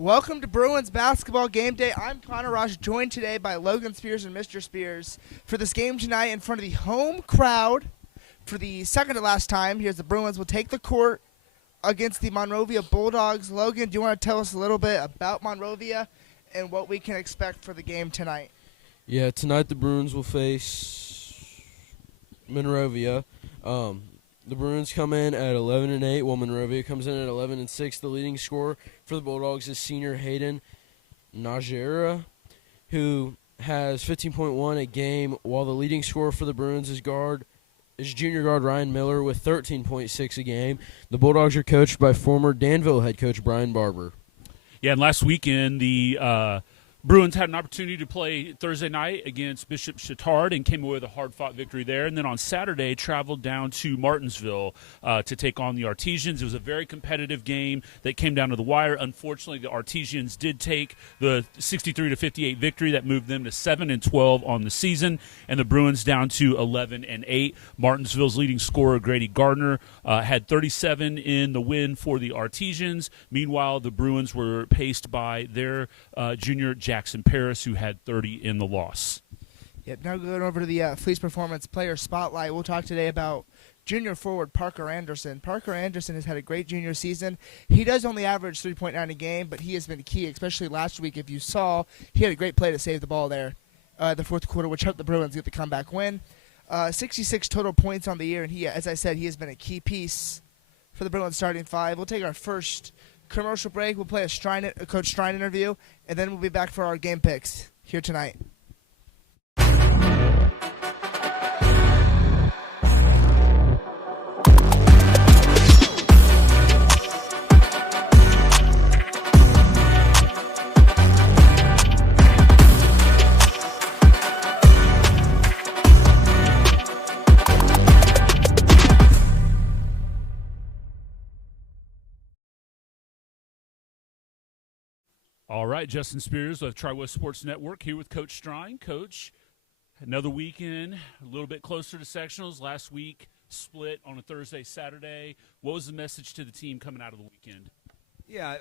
Welcome to Bruins Basketball Game Day. I'm Connor Ross, joined today by Logan Spears and Mr. Spears for this game tonight in front of the home crowd for the second to last time. Here's the Bruins will take the court against the Monrovia Bulldogs. Logan, do you want to tell us a little bit about Monrovia and what we can expect for the game tonight? Yeah, tonight the Bruins will face Monrovia. The Bruins come in at 11-8, while Monrovia comes in at 11-6. The leading scorer for the Bulldogs is senior Hayden Najera, who has 15.1 a game, while the leading scorer for the Bruins is junior guard Ryan Miller with 13.6 a game. The Bulldogs are coached by former Danville head coach Brian Barber. Yeah, and last weekend the Bruins had an opportunity to play Thursday night against Bishop Chatard and came away with a hard-fought victory there. And then on Saturday, traveled down to Martinsville to take on the Artesians. It was a very competitive game that came down to the wire. Unfortunately, the Artesians did take the 63-58 victory that moved them to 7-12 on the season, and the Bruins down to 11-8. Martinsville's leading scorer, Grady Gardner, had 37 in the win for the Artesians. Meanwhile, the Bruins were paced by their junior Jackson Paris, who had 30 in the loss. Yep, now going over to the Fleece Performance Player Spotlight, we'll talk today about junior forward Parker Anderson. Parker Anderson has had a great junior season. He does only average 3.9 a game, but he has been key, especially last week. If you saw, he had a great play to save the ball there the fourth quarter, which helped the Bruins get the comeback win. 66 total points on the year, and he, as I said, he has been a key piece for the Bruins starting five. We'll take our first commercial break. We'll play a Coach Strine interview, and then we'll be back for our game picks here tonight. All right, Justin Spears of Tri-West Sports Network here with Coach Strine. Coach, another weekend, a little bit closer to sectionals. Last week, split on a Thursday, Saturday. What was the message to the team coming out of the weekend? Yeah,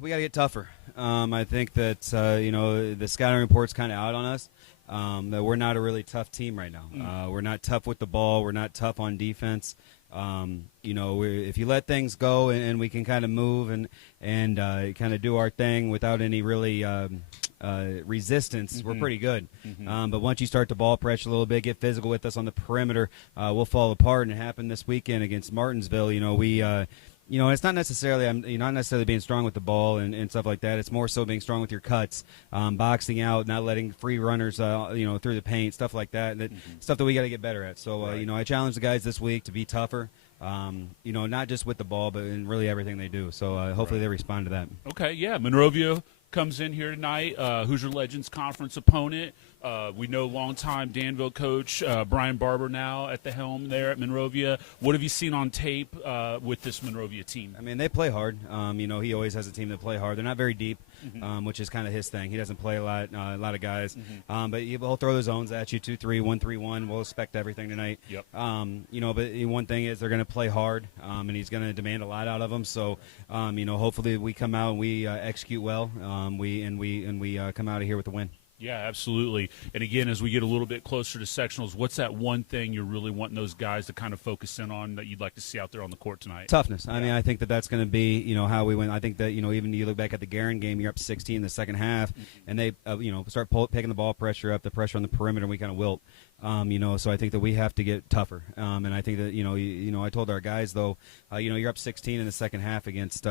we got to get tougher. I think that, the scouting report's kind of out on us, that we're not a really tough team right now. We're not tough with the ball. We're not tough on defense. If you let things go and we can kind of move and kind of do our thing without any really resistance, we're pretty good. But once you start to ball pressure a little bit, get physical with us on the perimeter, we'll fall apart. And it happened this weekend against Martinsville. It's not necessarily you're not necessarily being strong with the ball and stuff like that. It's more so being strong with your cuts, boxing out, not letting free runners, through the paint, stuff like that. Stuff that we got to get better at. So, right. I challenge the guys this week to be tougher. Not just with the ball, but in really everything they do. So hopefully they respond to that. Okay, yeah. Monrovia comes in here tonight. Hoosier Legends Conference opponent. We know longtime Danville coach Brian Barber now at the helm there at Monrovia. What have you seen on tape with this Monrovia team? I mean, they play hard. He always has a team that play hard. They're not very deep, which is kind of his thing. He doesn't play a lot of guys. But he'll throw the zones at you, 2-3, 1-3-1. We'll expect everything tonight. Yep. But one thing is they're going to play hard, and he's going to demand a lot out of them. So, hopefully we come out and we execute well. We come out of here with a win. Yeah, absolutely. And again, as we get a little bit closer to sectionals, what's that one thing you're really wanting those guys to kind of focus in on that you'd like to see out there on the court tonight? Toughness. I mean, I think that's going to be, how we win. I think that, even you look back at the Garin game, you're up 16 in the second half, and they, start picking the ball pressure up, the pressure on the perimeter, and we kind of wilt. So I think that we have to get tougher. And I think that, I told our guys, though, you're up 16 in the second half against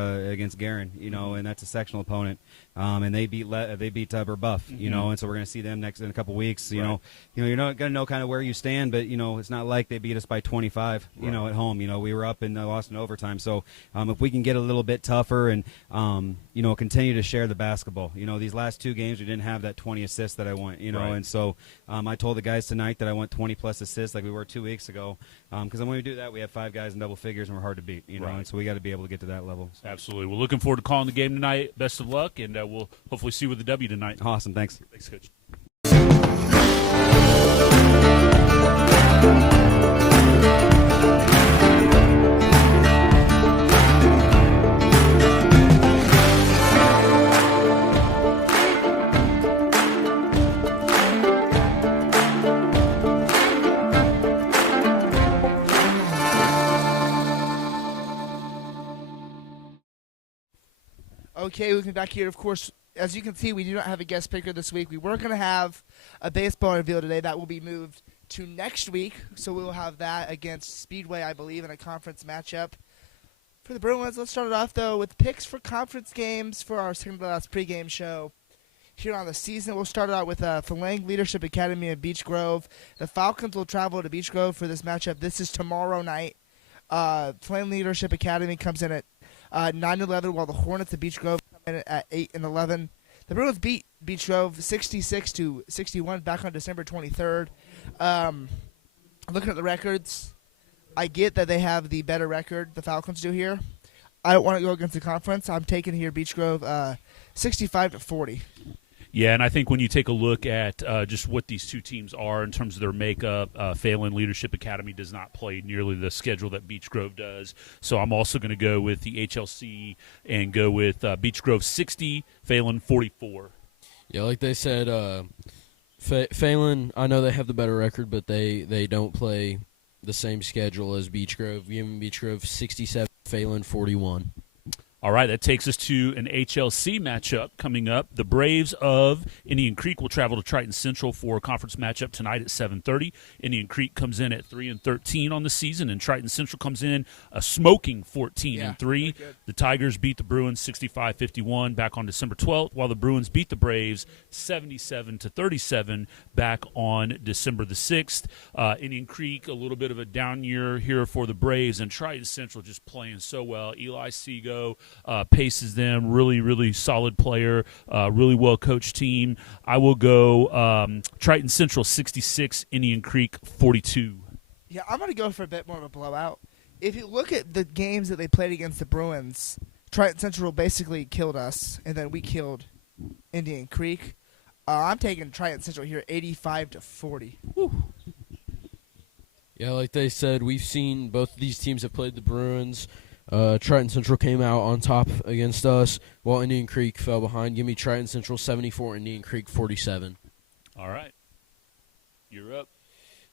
Garin, and that's a sectional opponent. And they beat Burbuff, and so we're going to see them next in a couple weeks. You're not going to know kind of where you stand, but it's not like they beat us by 25. At home. We were up and lost in overtime. So if we can get a little bit tougher and continue to share the basketball. These last two games we didn't have that 20 assists that I want. And so I told the guys tonight that I want 20 plus assists like we were 2 weeks ago. Because when we do that, we have 5 guys in double figures and we're hard to beat. And so we got to be able to get to that level. So. Absolutely. We're looking forward to calling the game tonight. Best of luck, and we'll hopefully see you with the W tonight. Awesome. Thanks. Thanks, Coach. Okay, we'll be back here. Of course, as you can see, we do not have a guest speaker this week. We were going to have a baseball reveal today. That will be moved to next week, so we will have that against Speedway, I believe, in a conference matchup. For the Bruins, let's start it off, though, with picks for conference games for our second-to-last pregame show. Here on the season, we'll start out with Phalang Leadership Academy in Beech Grove. The Falcons will travel to Beech Grove for this matchup. This is tomorrow night. Phalang Leadership Academy comes in at 9-11, while the Hornets of Beech Grove come in at 8-11. The Bruins beat Beech Grove 66-61 back on December 23rd. Looking at the records, I get that they have the better record, the Falcons do here. I don't want to go against the conference. I'm taking here Beech Grove 65-40. Yeah, and I think when you take a look at just what these two teams are in terms of their makeup, Phelan Leadership Academy does not play nearly the schedule that Beech Grove does. So I'm also going to go with the HLC and go with Beech Grove 60, Phelan 44. Yeah, like they said, Phelan, I know they have the better record, but they don't play the same schedule as Beech Grove. Giving Beech Grove 67, Phelan 41. All right, that takes us to an HLC matchup coming up. The Braves of Indian Creek will travel to Triton Central for a conference matchup tonight at 7:30. Indian Creek comes in at 3-13 on the season, and Triton Central comes in a smoking 14-3. The Tigers beat the Bruins 65-51 back on December 12th, while the Bruins beat the Braves 77-37 back on December the 6th. Indian Creek, a little bit of a down year here for the Braves, and Triton Central just playing so well. Eli Seago paces them. Really, really solid player. Really well-coached team. I will go Triton Central 66, Indian Creek 42. Yeah, I'm going to go for a bit more of a blowout. If you look at the games that they played against the Bruins, Triton Central basically killed us, and then we killed Indian Creek. I'm taking Triton Central here 85-40. Woo. Yeah, like they said, we've seen both of these teams have played the Bruins. Triton Central came out on top against us, while Indian Creek fell behind. Give me Triton Central 74, Indian Creek 47. All right. You're up.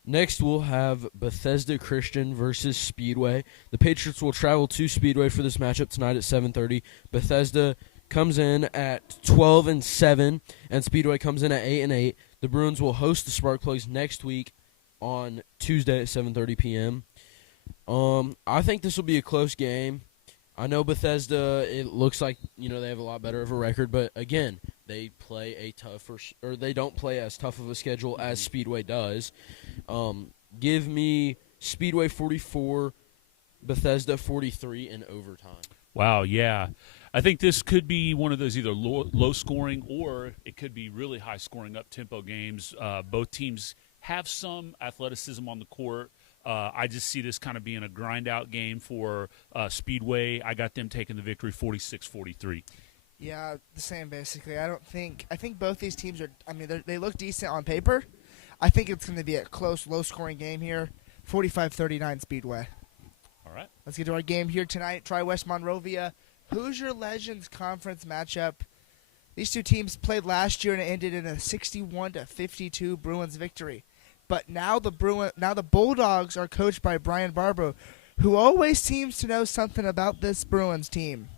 Next, we'll have Bethesda Christian versus Speedway. The Patriots will travel to Speedway for this matchup tonight at 7:30. Bethesda comes in at 12-7, and Speedway comes in at 8-8. The Bruins will host the Sparkplugs next week on Tuesday at 7:30 p.m. I think this will be a close game. I know Bethesda, it looks like, they have a lot better of a record, but again, they play they don't play as tough of a schedule as Speedway does. Give me Speedway 44, Bethesda 43 in overtime. Wow, yeah. I think this could be one of those either low scoring or it could be really high scoring up-tempo games. Both teams have some athleticism on the court. I just see this kind of being a grind-out game for Speedway. I got them taking the victory 46-43. Yeah, the same basically. I think both these teams are, they look decent on paper. I think it's going to be a close, low-scoring game here, 45-39 Speedway. All right. Let's get to our game here tonight. Tri-West Monrovia, Hoosier Legends Conference matchup. These two teams played last year and it ended in a 61-52 Bruins victory. But now the Bulldogs are coached by Brian Barber, who always seems to know something about this Bruins team.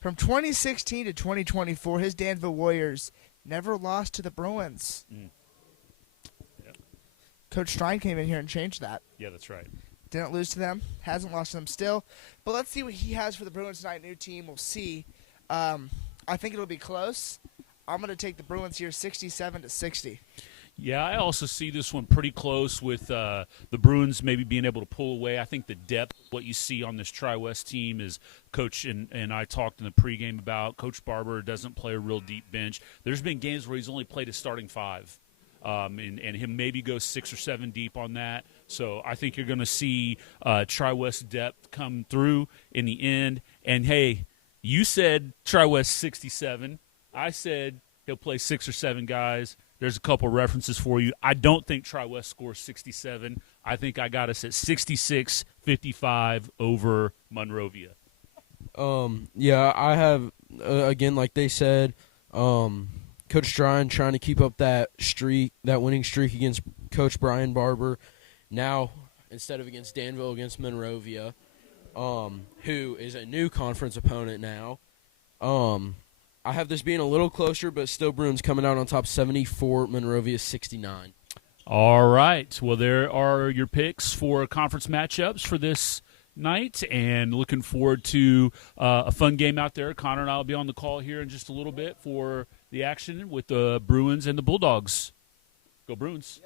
From 2016 to 2024, his Danville Warriors never lost to the Bruins. Yep. Coach Strine came in here and changed that. Yeah, that's right. Didn't lose to them. Hasn't lost to them still. But let's see what he has for the Bruins tonight. New team. We'll see. I think it'll be close. I'm going to take the Bruins here 67-60. Yeah, I also see this one pretty close with the Bruins maybe being able to pull away. I think the depth, what you see on this Tri-West team is Coach and I talked in the pregame about Coach Barber doesn't play a real deep bench. There's been games where he's only played his starting five, and him maybe go 6 or 7 deep on that. So I think you're going to see Tri-West depth come through in the end. And, hey, you said Tri-West 67. I said he'll play 6 or 7 guys. There's a couple references for you. I don't think Tri-West scores 67. I think I got us at 66-55 over Monrovia. Yeah, I have, again, like they said, Coach Strine trying to keep up that winning streak against Coach Brian Barber. Now, instead of against Danville, against Monrovia, who is a new conference opponent now. I have this being a little closer, but still Bruins coming out on top 74, Monrovia 69. All right. Well, there are your picks for conference matchups for this night, and looking forward to a fun game out there. Connor and I will be on the call here in just a little bit for the action with the Bruins and the Bulldogs. Go Bruins.